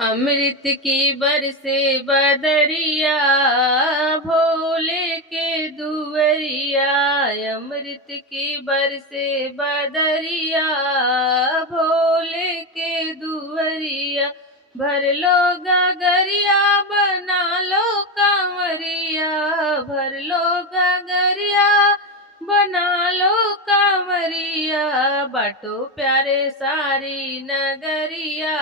अमृत की बरसे बदरिया, भोले के दुवरिया। अमृत की बरसे बदरिया, भोले के दुवरिया। भर लो गगरिया, बना लो कांवरिया। भर लो गगरिया, बना लो कांवरिया। बाटो प्यारे सारी नगरिया,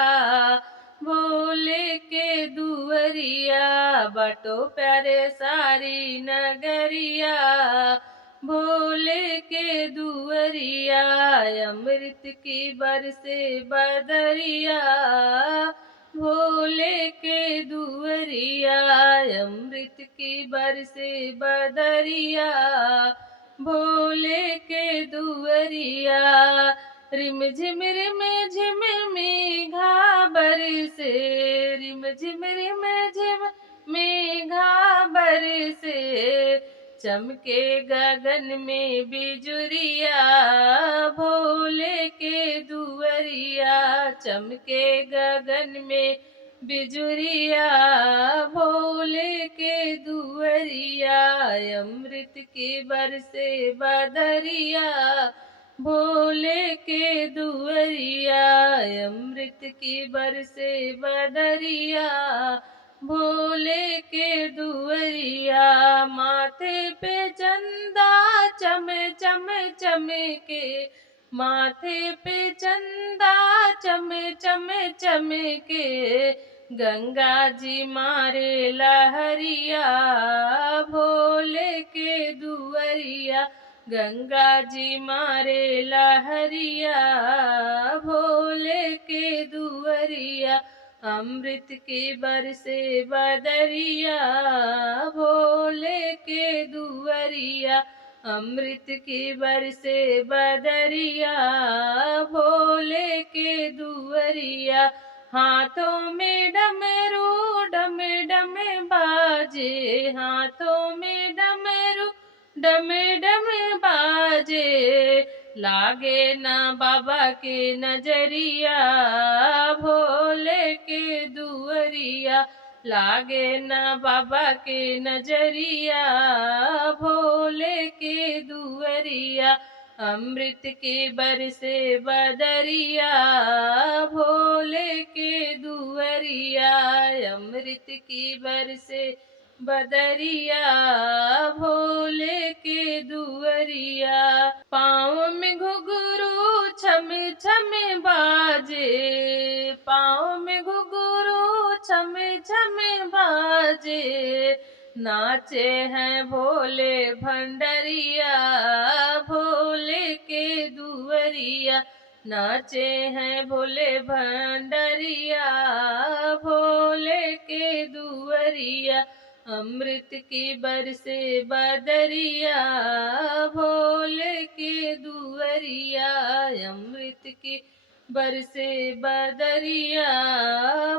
भोले के दुवरिया। बाटो प्यारे सारी नगरिया, भोले के दुवरिया। अमृत की बरसे बदरिया, भोले के दुवरिया। अमृत की बरसे बदरिया, भोले के दुवरिया। रिम झिम मेघा बरसे, रिम झिम मेघा बरसे। चमके गगन में बिजुरिया, भोले के दुवरिया। चमके गगन में बिजुरिया, भोले के दुवरिया। अमृत की बरसे बदरिया, भोले के दुवरिया। अमृत की बरसे बदरिया, भोले के दुवरिया। माथे पे चंदा चम चम चमके, माथे पे चंदा चम चम चमके। गंगा जी मारे लहरिया, भोले के दुवरिया। गंगा जी मारे लहरिया, भोले के दुवरिया। अमृत की बरसे बदरिया, भोले के दुवरिया। अमृत की बरसे बदरिया, भोले के दुवरिया। हाथों में डमरू डम डम बाजे, हाथों में डमरू डम डम बाजे। लागे ना बाबा के नजरिया, भोले के दुवरिया। लागे ना बाबा के नजरिया, भोले के दुवरिया। अमृत की बरसे बदरिया, भोले के दुवरिया। अमृत की बरसे बदरिया, भोले के दुवरिया। पाँव में घुघरू छम छम बाजे, पाँव में घुघरू छम छम बाजे। नाचे हैं भोले भंडरिया, भोले के दुवरिया। नाचे हैं भोले भंडरिया, भोले के दुवरिया। अमृत की बरसे बदरिया, भोले के दुवरिया। अमृत की बरसे बदरिया,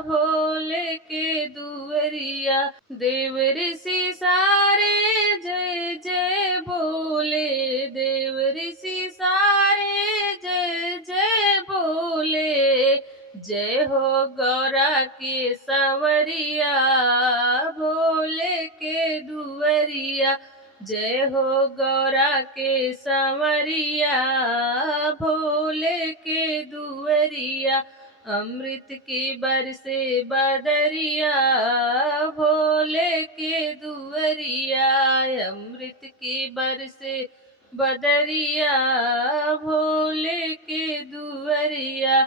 भोले के दुवरिया। देव ऋषि सारे जय जय बोले, देव ऋषि सारे जय जय बोले। जय हो गौरा के संवरिया, भोले के दुवरिया। जय हो गौरा के संवरिया, भोले के दुवरिया। अमृत की बरसे बदरिया, भोले के दुवरिया। अमृत की बरसे बदरिया, भोले